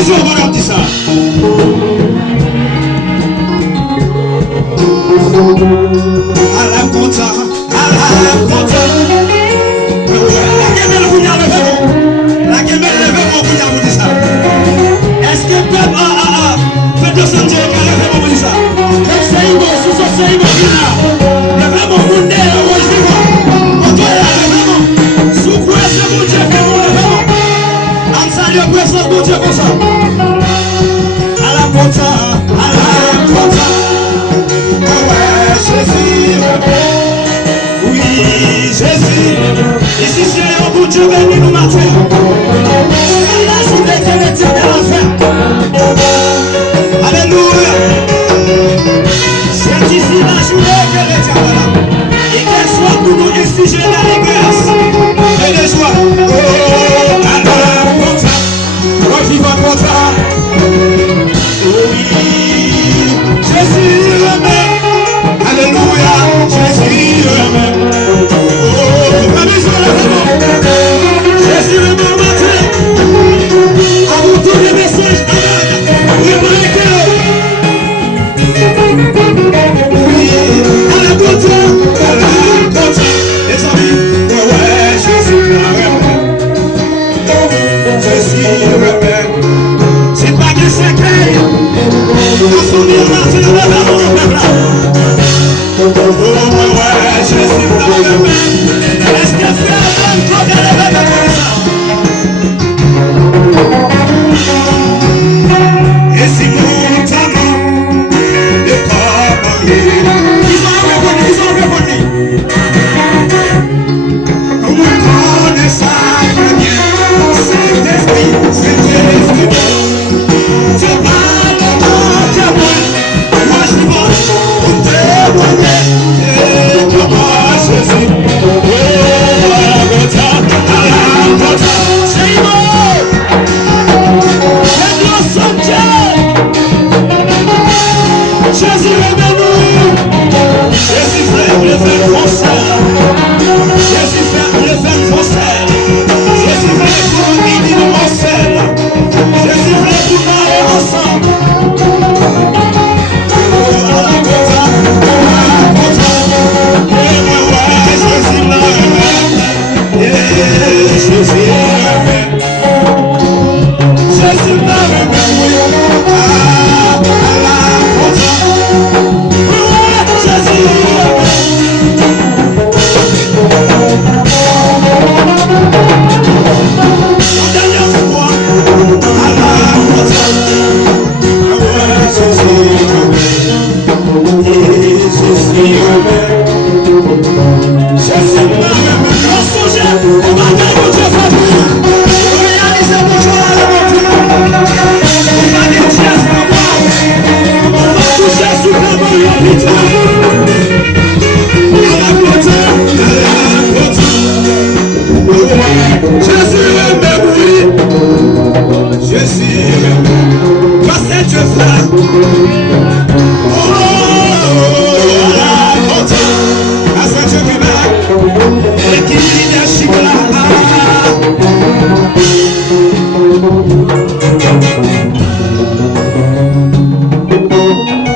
Disons, on va dire ça. À la compta, à la compta. La gamelle vous y a levé bon. La gamelle levé bon vous y a vous dit ça. Est-ce que peuple faites le sentier qui a levé bon vous dit ça. Même c'est bon, sous ce c'est bon qui là. Levé bon vous n'est là, moi je vois. On doit y aller vraiment. Sous quoi c'est bon Dieu fait bon levé bon. En salut présence bon Dieu comme ça. À la compta, à la compta. Jésus, oui, Jésus, ici c'est un bon Dieu béni nous matin. C'est la journée que l'Éternel a fait. Alléluia. C'est ici la journée que l'Éternel a fait. Et qu'elle soit pour nous instituer dans les grâces et les joies. Oh, à la conta, revivant conta. Oui, Jésus même. Alléluia, Jésus le même. Oh, la maison est vraiment. Jésus le même matin. À vous tous les messages, amen. Oui, à la côte, les amis. Ouais, Jésus le même. Jésus le même. C'est pas que c'est clair. À son dire, Martin, le même. Oh, ouais, Jésus le même. Est-ce que c'est un homme qui a levé comme ça? Et si notamment de comme ils ont répondu. Nous connaissons bien cet esprit, c'est pas le temps de moi je vois pour témoigner et comment Jésus. Oh, à la gota, c'est bon. Jésus est venu. Jésus fait le fait français. Jésus fait le fait français. Jésus fait pour unir ensemble. Jésus fait pour nous aller ensemble. Oh, à la gota, ouais, Jésus l'a remis. Jésus l'a remis. Jésus l'a remis.